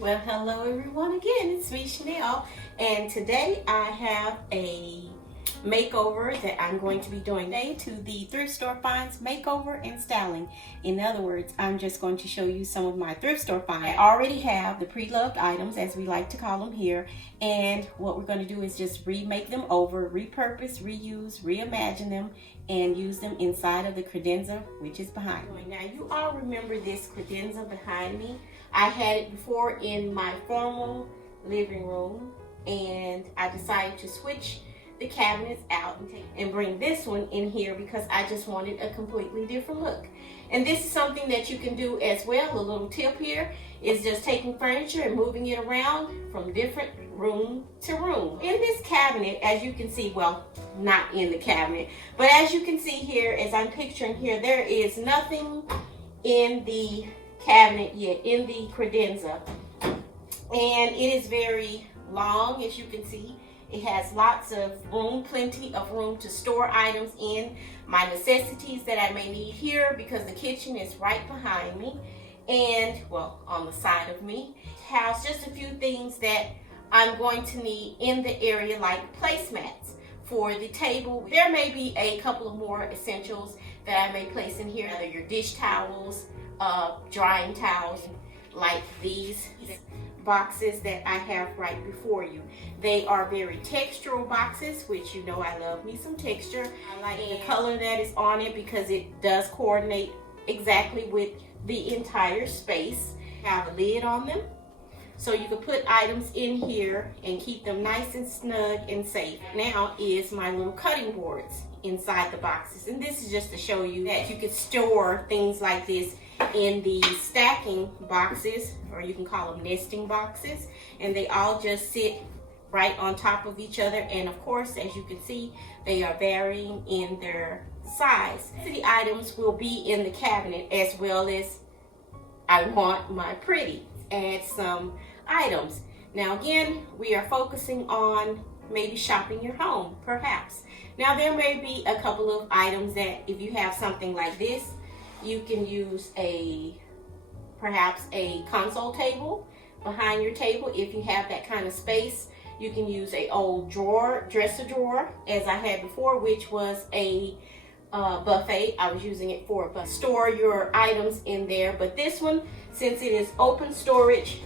Well, hello everyone again. It's me, Chanel, and today I have a makeover that I'm going to be doing today to the thrift store finds makeover and styling. In other words, I'm just going to show you some of my thrift store finds. I already have the pre-loved items, as we like to call them here, and what we're going to do is just remake them over, repurpose, reuse, reimagine them, and use them inside of the credenza, which is behind me. Now, you all remember this credenza behind me. I had it before in my formal living room, and I decided to switch the cabinets out and bring this one in here because I just wanted a completely different look. And this is something that you can do as well. A little tip here is just taking furniture and moving it around from different room to room. In this cabinet, as you can see, well, not in the cabinet, but as you can see here, as I'm picturing here, there is nothing in the cabinet yet, in the credenza. And it is very long, as you can see. It has lots of room, plenty of room to store items in, my necessities that I may need here because the kitchen is right behind me and, well, on the side of me. It has just a few things that I'm going to need in the area, like placemats for the table. There may be a couple of more essentials that I may place in here, either your dish towels, drying towels, like these boxes that I have right before you. They are very textural boxes, which you know I love me some texture. I like the color that is on it because it does coordinate exactly with the entire space. Have a lid on them, so you can put items in here and keep them nice and snug and safe. Now is my little cutting boards inside the boxes, and this is just to show you that you can store things like this in the stacking boxes, or you can call them nesting boxes, and they all just sit right on top of each other. And of course, as you can see, they are varying in their size. The items will be in the cabinet, as well as I want my pretty add some items. Now again, we are focusing on maybe shopping your home, perhaps. Now there may be a couple of items that if you have something like this, you can use perhaps a console table behind your table. If you have that kind of space, you can use a old drawer, dresser drawer, as I had before, which was a buffet. I was using it for a buffet. Store your items in there, but this one, since it is open storage,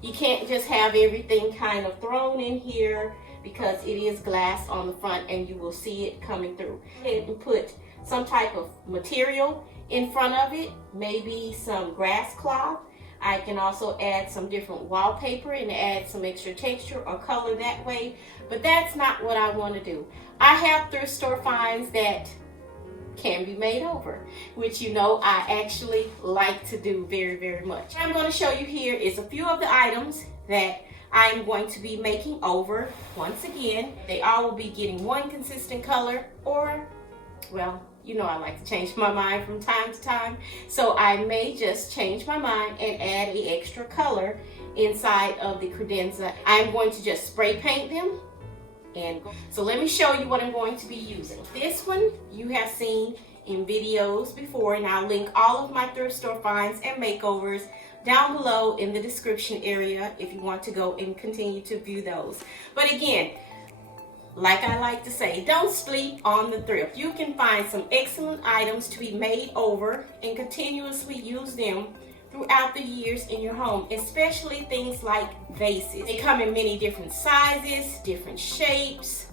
you can't just have everything kind of thrown in here because it is glass on the front and you will see it coming through. Go ahead and put some type of material in front of it, maybe some grass cloth. I can also add some different wallpaper and add some extra texture or color that way, but that's not what I want to do. I have thrift store finds that can be made over, which you know I actually like to do very, very much. What I'm going to show you here is a few of the items that I'm going to be making over. Once again, they all will be getting one consistent color, or, well, you know I like to change my mind from time to time, so I may just change my mind and add an extra color inside of the credenza. I'm going to just spray paint them. And so let me show you what I'm going to be using. This one you have seen in videos before, and I'll link all of my thrift store finds and makeovers down below in the description area if you want to go and continue to view those. But again, like I like to say, don't sleep on the thrift. You can find some excellent items to be made over and continuously use them throughout the years in your home, especially things like vases. They come in many different sizes, different shapes,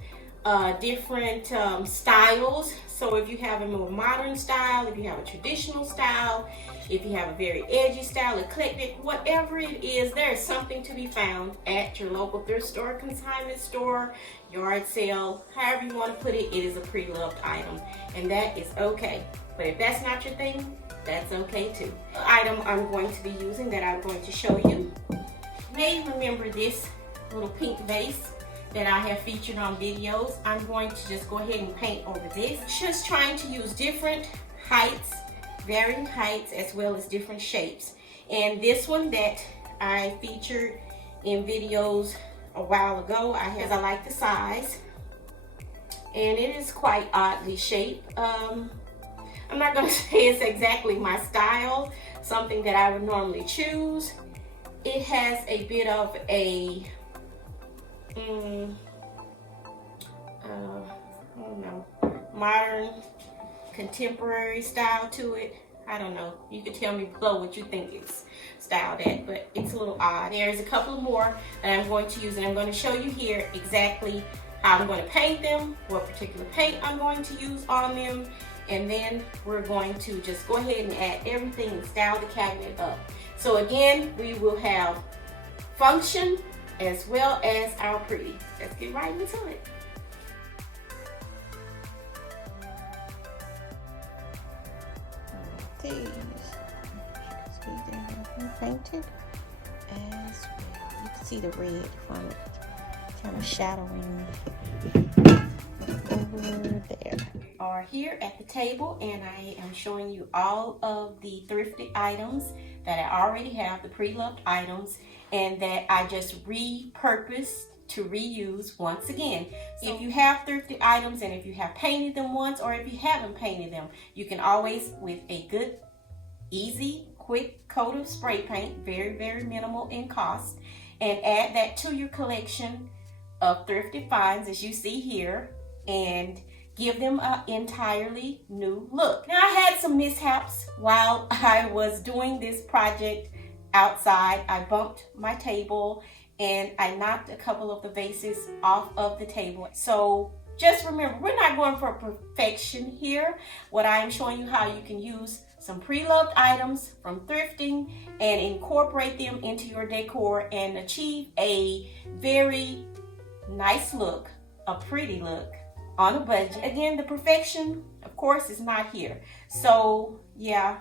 different styles. So if you have a more modern style, if you have a traditional style, if you have a very edgy style, eclectic, whatever it is, there is something to be found at your local thrift store, consignment store, yard sale, however you want to put it. It is a pre-loved item, and that is okay. But if that's not your thing, that's okay too. The item I'm going to be using that I'm going to show you, you may remember this little pink vase that I have featured on videos. I'm going to just go ahead and paint over this. Just trying to use different heights, varying heights, as well as different shapes. And this one that I featured in videos a while ago, I like the size, and it is quite oddly shaped. I'm not going to say it's exactly my style, something that I would normally choose, it has a bit of a, I don't know, modern, contemporary style to it. I don't know. You can tell me below what you think it's styled at, but it's a little odd. There's a couple more that I'm going to use, and I'm going to show you here exactly how I'm going to paint them, what particular paint I'm going to use on them, and then we're going to just go ahead and add everything and style the cabinet up. So again, we will have function as well as our pretty. Let's get right into it. These painted as well. You can see the red from it, kind of shadowing over there. Are here at the table, and I am showing you all of the thrifted items that I already have, the pre-loved items, and that I just repurposed to reuse once again. So if you have thrifted items, and if you have painted them once, or if you haven't painted them, you can always, with a good, easy, quick coat of spray paint, very, very minimal in cost, and add that to your collection of thrifted finds, as you see here, and give them an entirely new look. Now, I had some mishaps while I was doing this project outside. I bumped my table and I knocked a couple of the vases off of the table. So just remember, we're not going for perfection here. What I am showing you how you can use some pre-loved items from thrifting and incorporate them into your decor and achieve a very nice look, a pretty look on a budget. Again, the perfection, of course, is not here. So yeah,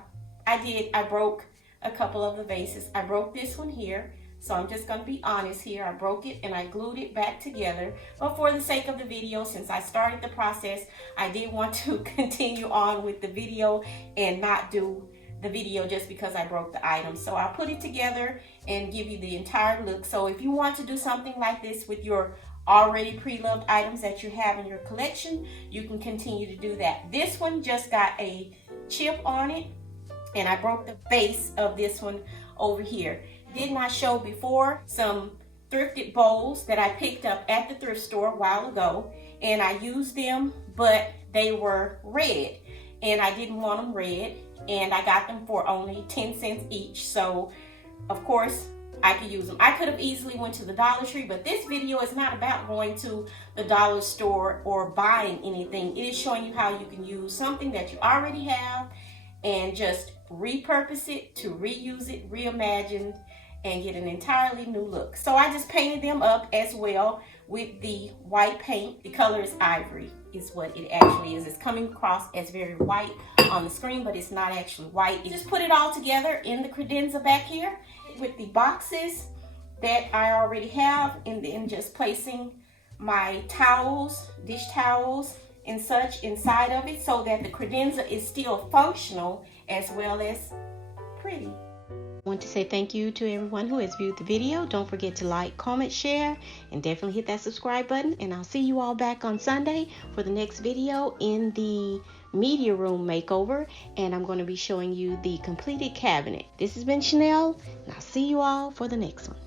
I broke a couple of the vases. I broke this one here. So I'm just going to be honest here. I broke it and I glued it back together. But for the sake of the video, since I started the process, I did want to continue on with the video and not do the video just because I broke the item. So I'll put it together and give you the entire look. So if you want to do something like this with your already pre-loved items that you have in your collection, you can continue to do that. This one just got a chip on it, and I broke the base of this one over here. Did not show before some thrifted bowls that I picked up at the thrift store a while ago, and I used them, but they were red and I didn't want them red, and I got them for only 10 cents each. So of course I could use them. I could have easily went to the Dollar Tree, but this video is not about going to the dollar store or buying anything. It is showing you how you can use something that you already have and just repurpose it to reuse it, reimagine, and get an entirely new look. So I just painted them up as well with the white paint. The color is ivory, is what it actually is. It's coming across as very white on the screen, but it's not actually white. You just put it all together in the credenza back here with the boxes that I already have, and then just placing my towels, dish towels and such inside of it, so that the credenza is still functional as well as pretty. I want to say thank you to everyone who has viewed the video. Don't forget to like, comment, share, and definitely hit that subscribe button. And I'll see you all back on Sunday for the next video in the media room makeover. And I'm going to be showing you the completed cabinet. This has been Chanel, and I'll see you all for the next one.